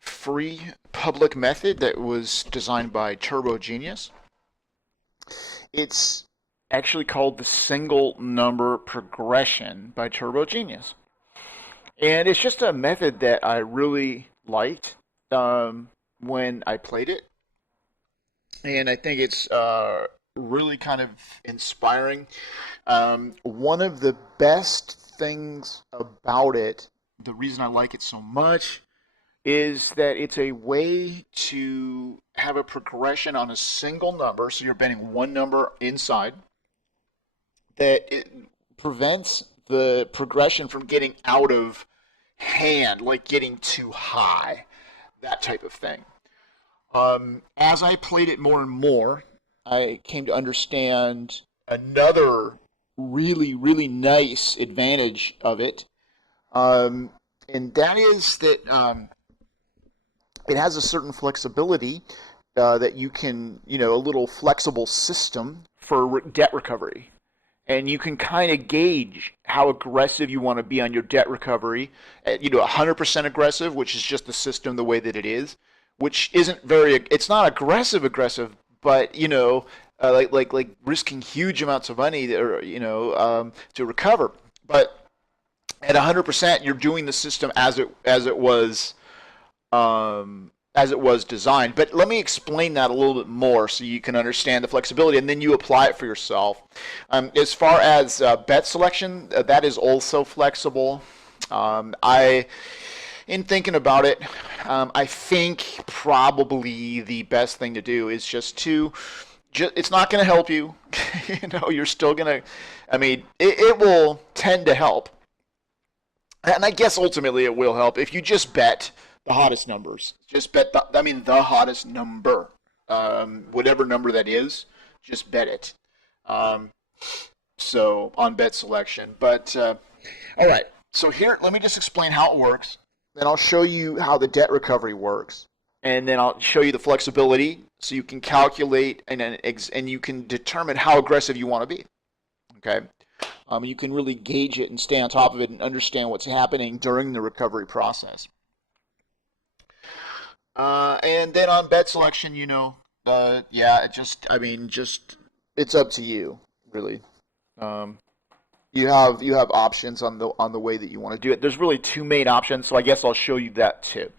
Free public method that was designed by Turbo Genius. It's actually called the single number progression by Turbo Genius. And it's just a method that I really liked when I played it. And I think it's really kind of inspiring. One of the best things about it, the reason I like it so much, is that it's a way to have a progression on a single number. So you're betting one number inside, that it prevents the progression from getting out of hand, like getting too high, that type of thing. As I played it more and more, I came to understand another really, really nice advantage of it. Um, and that is that it has a certain flexibility that you can, a little flexible system for debt recovery. And you can kind of gauge how aggressive you want to be on your debt recovery. 100% aggressive, which is just the system the way that it is, which isn't very, it's not aggressive, but, like risking huge amounts of money or, to recover. But at 100%, you're doing the system as it was designed. But let me explain that a little bit more so you can understand the flexibility, and then you apply it for yourself. As far as bet selection, that is also flexible. In thinking about it, I think probably the best thing to do is it's not going to help you. You're still going to, it will tend to help. And I guess ultimately it will help if you just bet the hottest numbers. Just bet the hottest number, whatever number that is. Just bet it. Um, so on bet selection, but all right. So here, let me just explain how it works. Then I'll show you how the debt recovery works, and then I'll show you the flexibility so you can calculate and you can determine how aggressive you want to be. Okay. You can really gauge it and stay on top of it and understand what's happening during the recovery process. And then on bet selection, yeah, it's up to you, really. Um, you have options on the way that you want to do it. There's really two main options, so I guess I'll show you that too.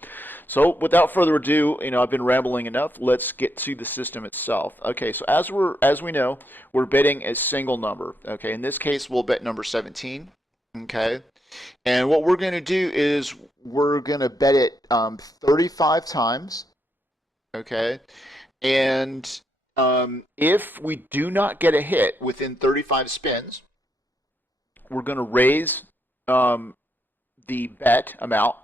So without further ado, I've been rambling enough. Let's get to the system itself. Okay, so as we know, we're betting a single number. Okay, in this case, we'll bet number 17. Okay, and what we're going to do is we're going to bet it 35 times. Okay, and if we do not get a hit within 35 spins, we're going to raise the bet amount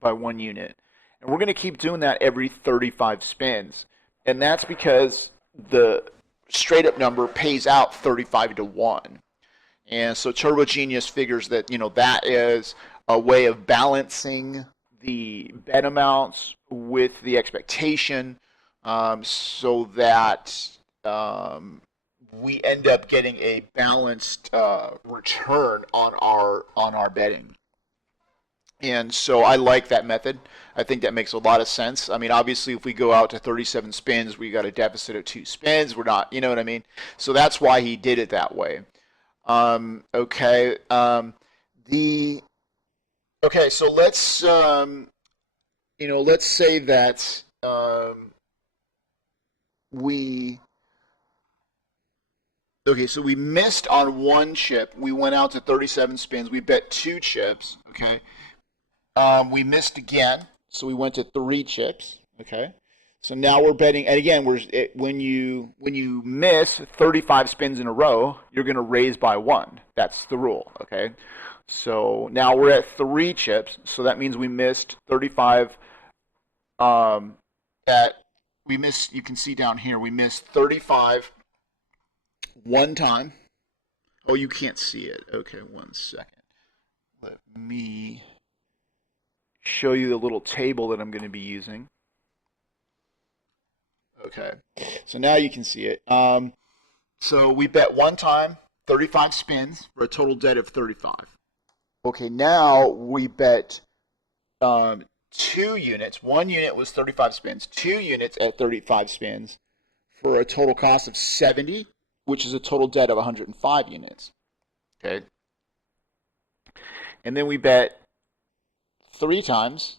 by 1 unit. And we're going to keep doing that every 35 spins. And that's because the straight up number pays out 35 to 1. And so Turbo Genius figures that, that is a way of balancing the bet amounts with the expectation, so that we end up getting a balanced return on our betting. And so I like that method. I think that makes a lot of sense. Obviously, if we go out to 37 spins, we got a deficit of 2 spins. We're not, you know what I mean? So that's why he did it that way. Okay. Okay. So let's say that we. Okay, so we missed on one chip. We went out to 37 spins. We bet 2 chips. Okay. We missed again, so we went to 3 chips. Okay. So now we're betting, and again, when you miss 35 spins in a row, you're going to raise by 1. That's the rule. Okay. So now we're at 3 chips. So that means we missed 35. You can see down here, we missed 35 one time. Oh, you can't see it. Okay, 1 second. Let me show you the little table that I'm going to be using. Okay, so now you can see it. So we bet 1 time, 35 spins for a total debt of 35. Okay, now we bet 2 units. 1 unit was 35 spins. 2 units at 35 spins for a total cost of 70, which is a total debt of 105 units. Okay. And then we bet 3 times,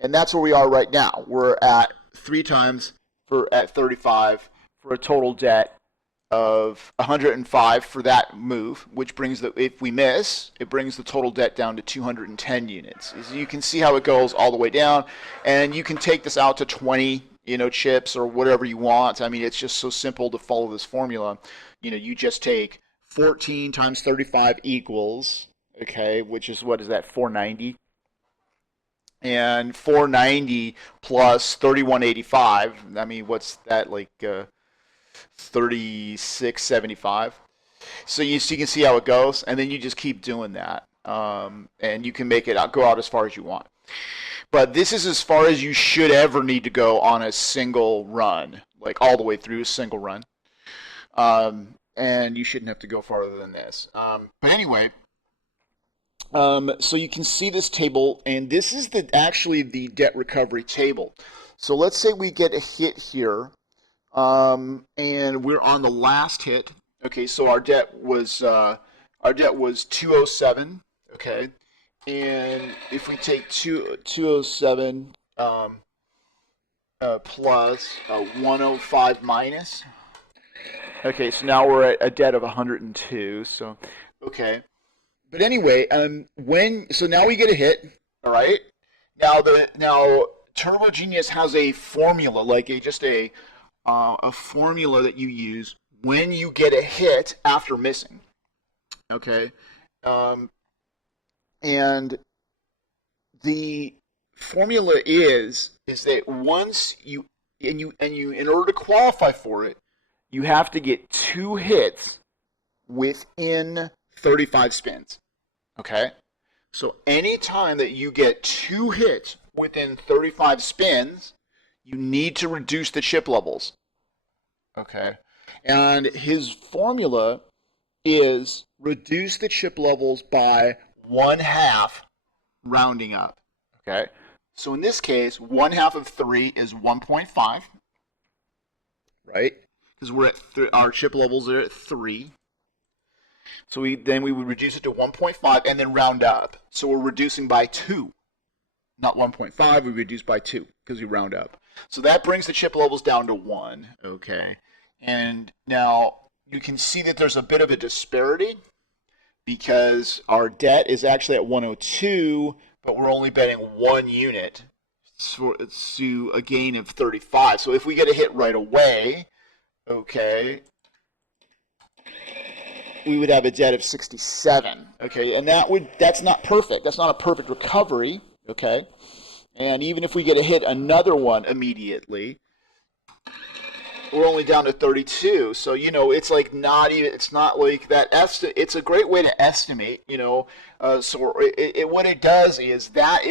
and that's where we are right now. We're at 3 times at 35 for a total debt of 105 for that move, which brings if we miss, it brings the total debt down to 210 units. As you can see how it goes all the way down, and you can take this out to 20, chips or whatever you want. I mean, it's just so simple to follow this formula. You just take 14 times 35 equals, okay, which is, what is that, 490? And 490 plus 3185, I mean, what's that, like 3675? So you can see how it goes, and then you just keep doing that, and you can make it go out as far as you want. But this is as far as you should ever need to go on a single run, like all the way through a single run. And you shouldn't have to go farther than this. But anyway, so you can see this table, and this is actually the debt recovery table. So let's say we get a hit here, and we're on the last hit. Okay, so our debt was 207. Okay, and if we take 207 plus 105 minus. Okay, so now we're at a debt of 102. So, okay. But anyway, so now we get a hit, all right? Now Turbo Genius has a formula, like a formula that you use when you get a hit after missing, okay? And the formula is that once you in order to qualify for it, you have to get 2 hits within 35 spins. Okay? So any time that you get 2 hits within 35 spins, you need to reduce the chip levels. Okay? And his formula is reduce the chip levels by 1/2, rounding up. Okay? So in this case, 1/2 of 3 is 1.5. Right? Because we're at our chip levels are at 3. So we would reduce it to 1.5 and then round up. So we're reducing by 2. Not 1.5, we reduce by 2 because we round up. So that brings the chip levels down to 1. Okay. And now you can see that there's a bit of a disparity because our debt is actually at 102, but we're only betting 1 unit to a gain of 35. So if we get a hit right away, okay, we would have a debt of 67. Okay, and that's not perfect. That's not a perfect recovery. Okay, and even if we get a hit another one immediately, we're only down to 32. So it's like it's not like that. It's a great way to estimate. So what it does is that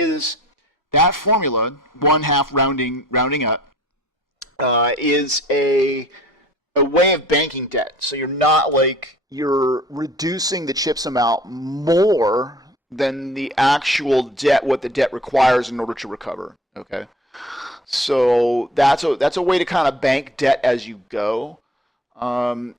formula 1/2 rounding up is a way of banking debt. So you're reducing the chips amount more than the actual debt, what the debt requires in order to recover. Okay, so that's a way to kind of bank debt as you go, and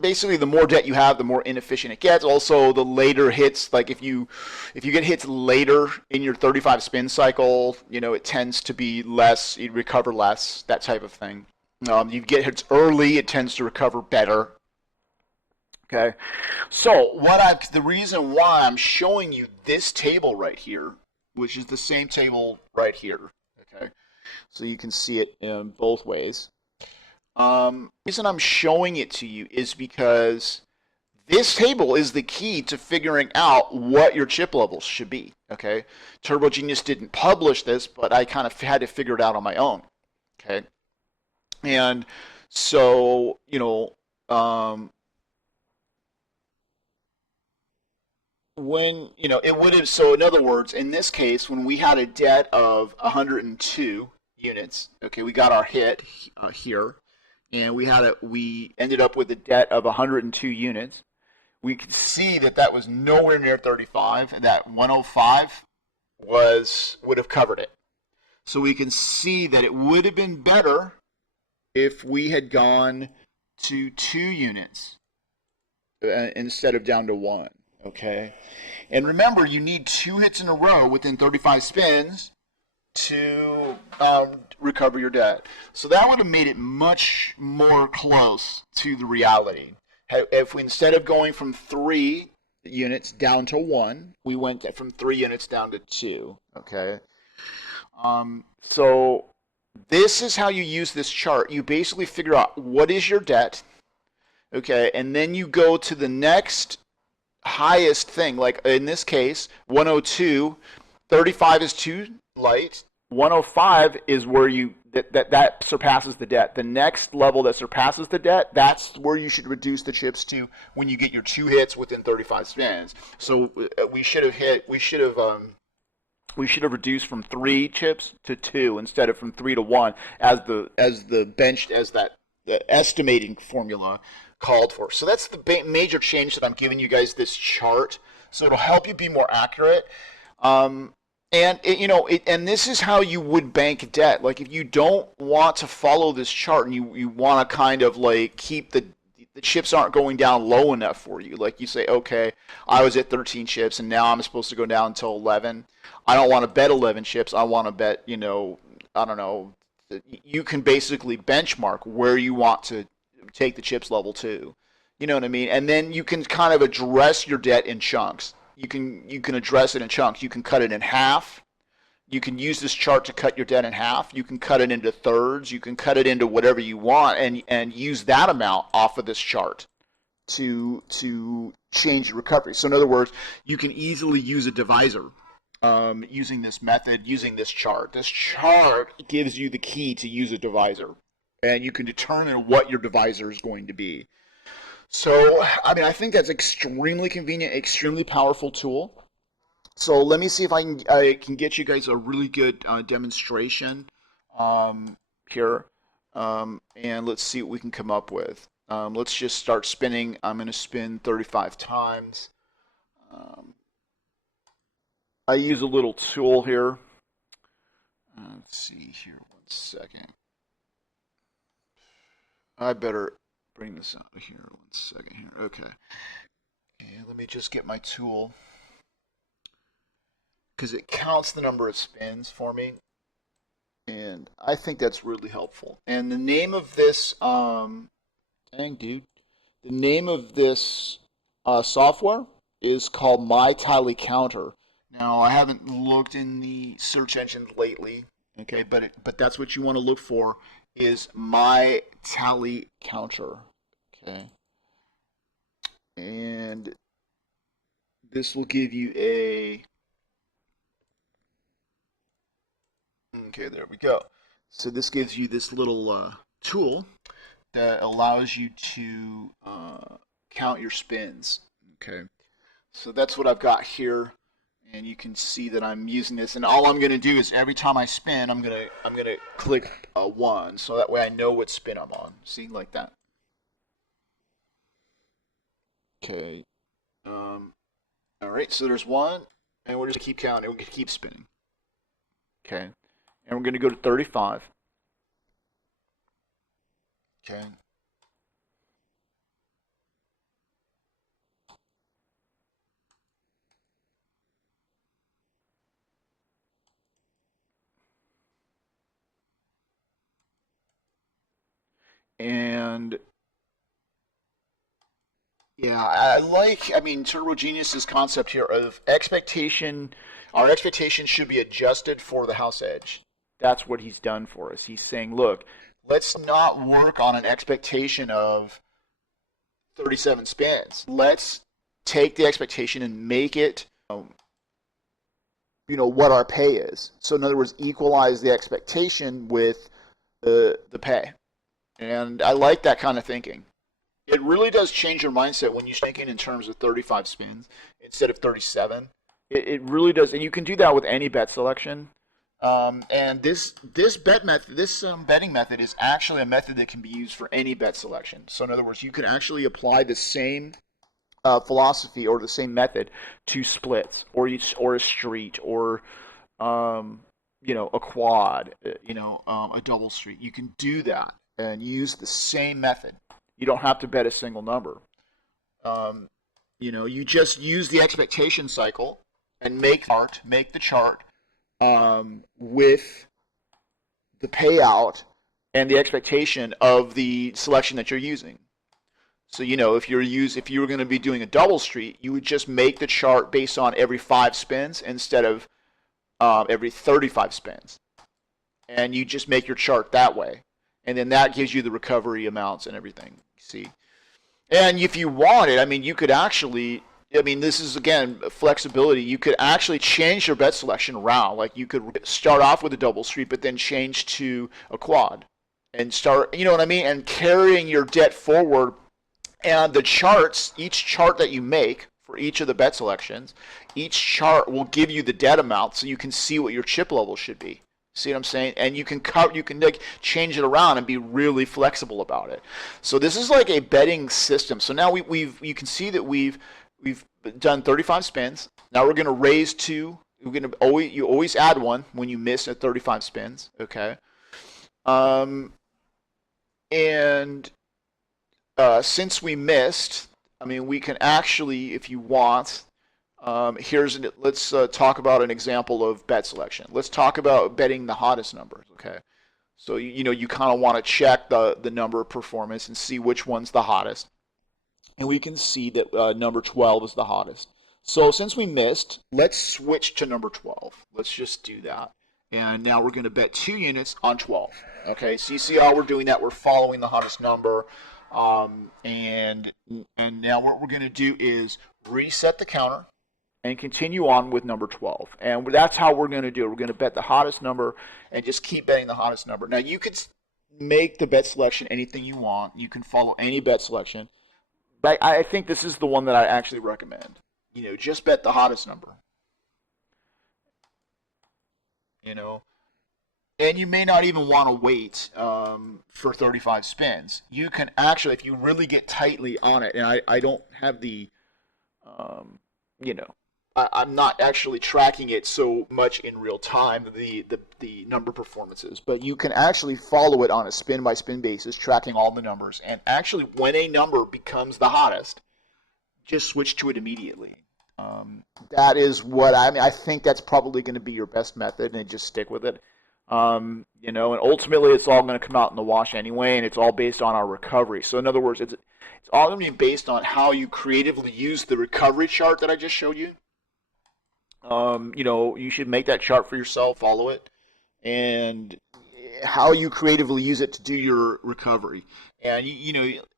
basically the more debt you have, the more inefficient it gets. Also, the later hits, like if you get hits later in your 35 spin cycle, it tends to be less, you recover less, that type of thing. You get hits early, it tends to recover better. Okay, so the reason why I'm showing you this table right here, which is the same table right here. Okay, so you can see it in both ways. The reason I'm showing it to you is because this table is the key to figuring out what your chip levels should be. Okay, Turbo Genius didn't publish this, but I kind of had to figure it out on my own. Okay. And so, when, it would have, so in other words, in this case, when we had a debt of 102 units, okay, we got our hit here, and we ended up with a debt of 102 units. we could see that that was nowhere near 35, and that 105 would have covered it. So we can see that it would have been better if we had gone to 2 units instead of down to 1. Okay, and remember, you need 2 hits in a row within 35 spins to recover your debt. So that would have made it much more close to the reality. If we, instead of going from 3 units down to 1, we went from 3 units down to 2. Okay. So this is how you use this chart. You basically figure out what is your debt, okay, and then you go to the next highest thing. Like in this case, 102, 35 is too light. 105 is where you that surpasses the debt. The next level that surpasses the debt, that's where you should reduce the chips to when you get your 2 hits within 35 spins. So we should have reduced from 3 chips to 2 instead of from 3 to 1 as the estimating formula called for. So that's the major change that I'm giving you guys this chart. So it'll help you be more accurate. And this is how you would bank debt. Like if you don't want to follow this chart and you want to kind of like keep the chips aren't going down low enough for you. Like you say, okay, I was at 13 chips and now I'm supposed to go down until 11. I don't want to bet 11 chips. I want to bet, I don't know. You can basically benchmark where you want to take the chips level to. You know what I mean? And then you can kind of address your debt in chunks. You can address it in chunks. You can cut it in half. You can use this chart to cut your debt in half. You can cut it into thirds. You can cut it into whatever you want and use that amount off of this chart to change your recovery. So in other words, you can easily use a divisor using this method, using this chart. This chart gives you the key to use a divisor, and you can determine what your divisor is going to be. So, I think that's extremely convenient, extremely powerful tool. So let me see if I can get you guys a really good demonstration here, and let's see what we can come up with. Let's just start spinning. I'm going to spin 35 times. I use a little tool here. Let's see here, 1 second. I better bring this out of here 1 second here. Okay. And let me just get my tool, because it counts the number of spins for me, and I think that's really helpful. And the name of this the name of this software is called My Tally Counter. Now, I haven't looked in the search engines lately, okay, but that's what you want to look for, is My Tally Counter. Okay, and this will give you okay, there we go. So this gives you this little tool that allows you to count your spins. Okay, so that's what I've got here, and you can see that I'm using this. And all I'm going to do is every time I spin, I'm gonna click 1, so that way I know what spin I'm on. See, like that. Okay. All right, so there's 1, and we're just going to keep counting. We're going to keep spinning. Okay. And we're going to go to 35. Okay. And yeah, Turbo Genius's concept here of expectation. Our expectation should be adjusted for the house edge. That's what he's done for us. He's saying, look, let's not work on an expectation of 37 spins. Let's take the expectation and make it, what our pay is. So in other words, equalize the expectation with the pay. And I like that kind of thinking. It really does change your mindset when you're thinking in terms of 35 spins instead of 37. It really does, and you can do that with any bet selection. And this betting method is actually a method that can be used for any bet selection. So in other words, you can actually apply the same philosophy or the same method to splits or a street or um, a quad, a double street. You can do that and use the same method. You don't have to bet a single number. Um, you just use the expectation cycle and make the chart with the payout and the expectation of the selection that you're using. So if you were going to be doing a double street, you would just make the chart based on every 5 spins instead of every 35 spins, and you just make your chart that way, and then that gives you the recovery amounts and everything. See, and if you wanted, you could actually. This is again flexibility. You could actually change your bet selection around. Like you could start off with a double street, but then change to a quad, and start. You know what I mean? And carrying your debt forward. And the charts, each chart that you make for each of the bet selections, each chart will give you the debt amount so you can see what your chip level should be. See what I'm saying? And you can like change it around and be really flexible about it. So this is like a betting system. So now you can see that we've done 35 spins. Now we're going to raise 2. You always add 1 when you miss at 35 spins. Okay. And since we missed, we can actually, if you want, let's talk about an example of bet selection. Let's talk about betting the hottest numbers, okay? So, you kind of want to check the number performance and see which one's the hottest. And we can see that number 12 is the hottest. So since we missed, let's switch to number 12. Let's just do that. And now we're going to bet 2 units on 12. Okay, so you see how we're doing that? We're following the hottest number. And now what we're going to do is reset the counter and continue on with number 12. And that's how we're going to do it. We're going to bet the hottest number and just keep betting the hottest number. Now you could make the bet selection anything you want. You can follow any bet selection. But I think this is the one that I actually recommend. Just bet the hottest number. And you may not even want to wait for 35 spins. You can actually, if you really get tightly on it, and I don't have the, I'm not actually tracking it so much in real time, the number performances, but you can actually follow it on a spin-by-spin basis, tracking all the numbers. And actually, when a number becomes the hottest, just switch to it immediately. That is what I think that's probably going to be your best method, and just stick with it. And ultimately it's all going to come out in the wash anyway, and it's all based on our recovery. So in other words, it's all going to be based on how you creatively use the recovery chart that I just showed you. You should make that chart for yourself, follow it, and how you creatively use it to do your recovery. And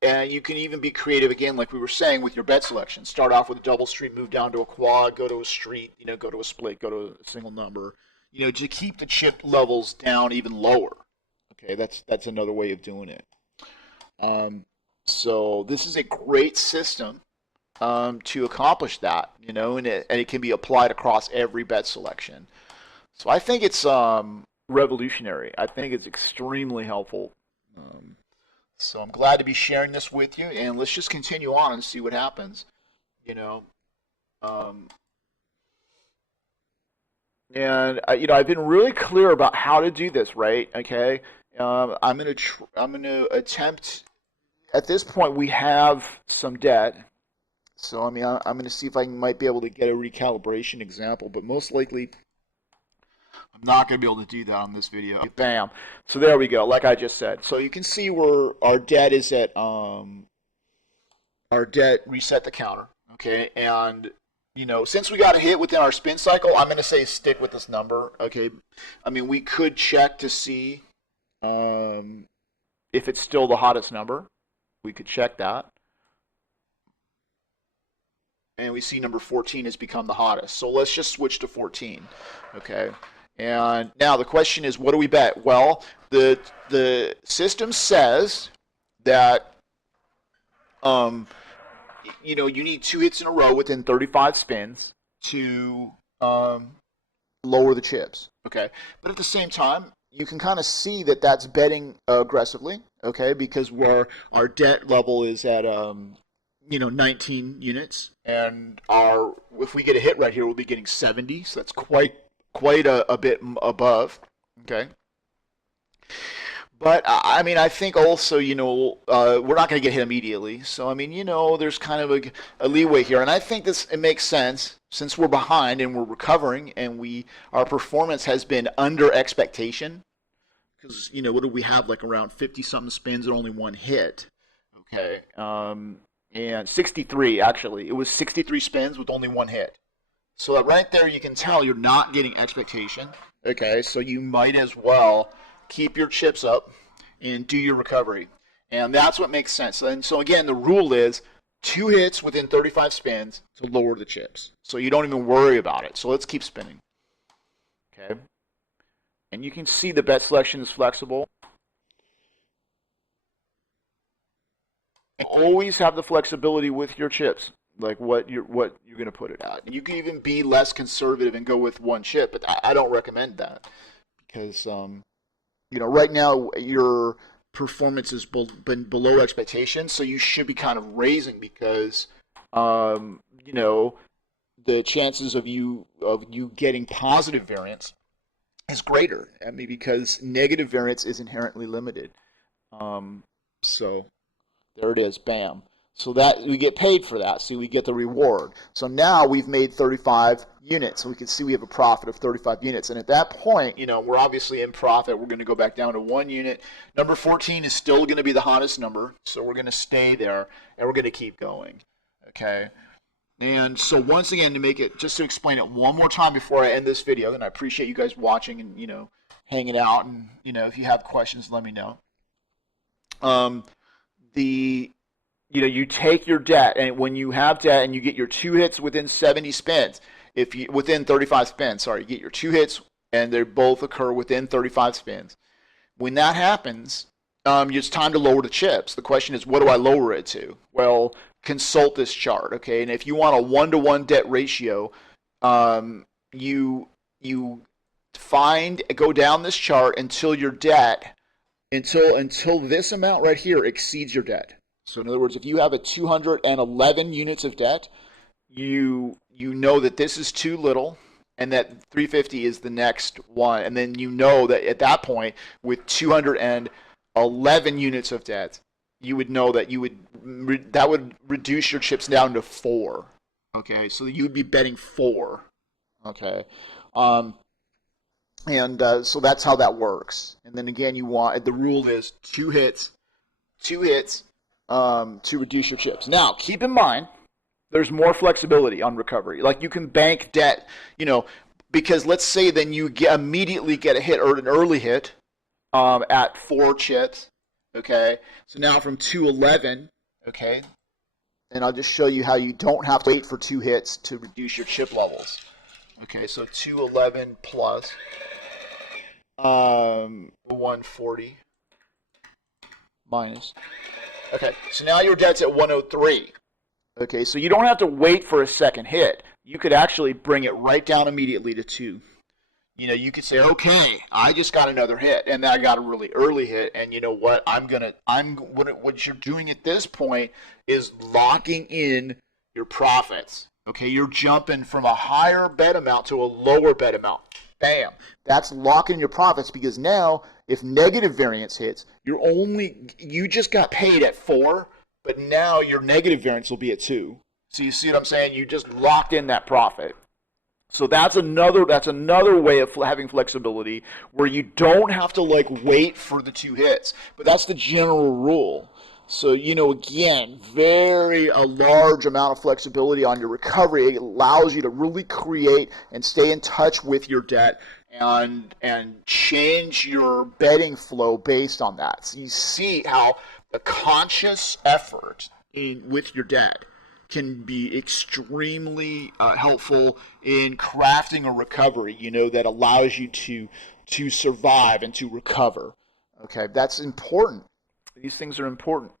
and you can even be creative again, like we were saying, with your bet selection. Start off with a double street, move down to a quad, go to a street, go to a split, go to a single number. To keep the chip levels down even lower. Okay, that's another way of doing it. So this is a great system to accomplish that, and it can be applied across every bet selection. So I think it's revolutionary. I think it's extremely helpful. So I'm glad to be sharing this with you, and let's just continue on and see what happens. And I've been really clear about how to do this, right? Okay, I'm gonna attempt. At this point, we have some debt, so I'm gonna see if I might be able to get a recalibration example, but most likely, I'm not gonna be able to do that on this video. Bam. So there we go. Like I just said, so you can see where our debt is at. Our debt reset the counter. Okay, and since we got a hit within our spin cycle, I'm going to say stick with this number, okay? We could check to see if it's still the hottest number. We could check that. And we see number 14 has become the hottest. So let's just switch to 14, okay? And now the question is, what do we bet? Well, the system says that you need 2 hits in a row within 35 spins to lower the chips, okay? But at the same time, you can kind of see that that's betting aggressively, okay? Because our debt level is at 19 units, and if we get a hit right here, we'll be getting 70. So that's quite a bit above. Okay. But I mean, I think also, we're not going to get hit immediately. So I mean, there's kind of a leeway here, and I think it makes sense since we're behind and we're recovering, and our performance has been under expectation. Because what do we have, like around 50 something spins and only one hit? Okay, and 63 actually. It was 63 spins with only one hit. So right there, you can tell you're not getting expectation. Okay, so you might as well keep your chips up and do your recovery. And that's what makes sense. And so again, the rule is 2 hits within 35 spins to lower the chips. So you don't even worry about it. So let's keep spinning. Okay. And you can see the bet selection is flexible. And always have the flexibility with your chips, like what you're going to put it at. You can even be less conservative and go with one chip, but I don't recommend that because right now your performance has been below expectations, so you should be kind of raising because the chances of you getting positive variance is greater. I mean, because negative variance is inherently limited. So there it is, bam. So that we get paid for that. See, we get the reward. So now we've made 35 units. So we can see we have a profit of 35 units. And at that point, we're obviously in profit. We're going to go back down to 1 unit. Number 14 is still going to be the hottest number. So we're going to stay there, and we're going to keep going. Okay. And so once again, just to explain it one more time before I end this video, and I appreciate you guys watching and, hanging out. And, if you have questions, let me know. You take your debt, and when you have debt and you get your 2 hits within 70 spins, within 35 spins, you get your 2 hits and they both occur within 35 spins. When that happens, it's time to lower the chips. The question is, what do I lower it to? Well, consult this chart, okay? And if you want a 1-to-1 debt ratio, you go down this chart until your debt, until this amount right here exceeds your debt. So in other words, if you have a 211 units of debt, you know that this is too little and that 350 is the next one. And then you know that at that point, with 211 units of debt, you would know that that would reduce your chips down to 4. Okay, so you would be betting 4. Okay, so that's how that works. And then again, the rule is 2 hits. To reduce your chips. Now, keep in mind, there's more flexibility on recovery. Like you can bank debt, because let's say then you immediately get a hit or an early hit at 4 chips. Okay, so now from 211, okay, and I'll just show you how you don't have to wait for 2 hits to reduce your chip levels. Okay, so 211 plus 140 minus. Okay, so now your debt's at 103. Okay, so you don't have to wait for a second hit. You could actually bring it right down immediately to 2. You could say, okay, I just got another hit, and I got a really early hit, and you know what? What you're doing at this point is locking in your profits. Okay, you're jumping from a higher bet amount to a lower bet amount. Bam. That's locking your profits because now, if negative variance hits, you just got paid at 4, but now your negative variance will be at 2. So you see what I'm saying? You just locked in that profit. So that's another way of having flexibility where you don't have to wait for the 2 hits. But that's the general rule. So, again, a large amount of flexibility on your recovery. It allows you to really create and stay in touch with your debt and change your betting flow based on that. So you see how the conscious effort with your debt can be extremely helpful in crafting a recovery, that allows you to survive and to recover. Okay, that's important. These things are important.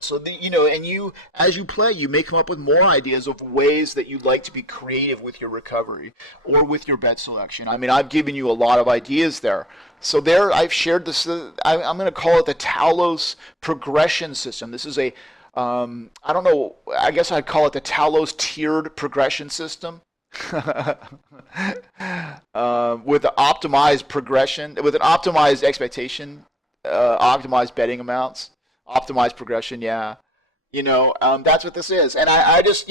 So and as you play, you may come up with more ideas of ways that you'd like to be creative with your recovery or with your bet selection. I mean, I've given you a lot of ideas there. So there, I've shared this. I'm going to call it the Talos progression system. This is a I don't know. I guess I'd call it the Talos tiered progression system. With the optimized progression, with an optimized expectation, optimized betting amounts, optimized progression. Yeah, that's what this is. And I just,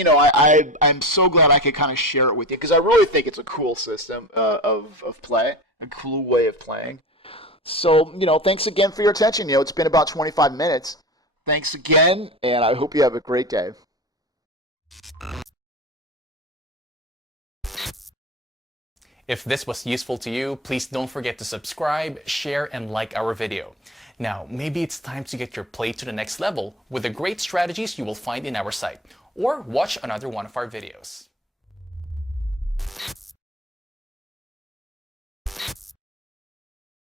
I'm so glad I could kind of share it with you because I really think it's a cool system of play, a cool way of playing. So, thanks again for your attention. It's been about 25 minutes. Thanks again, and I hope you have a great day. If this was useful to you, please don't forget to subscribe, share, and like our video. Now, maybe it's time to get your play to the next level with the great strategies you will find in our site, or watch another one of our videos.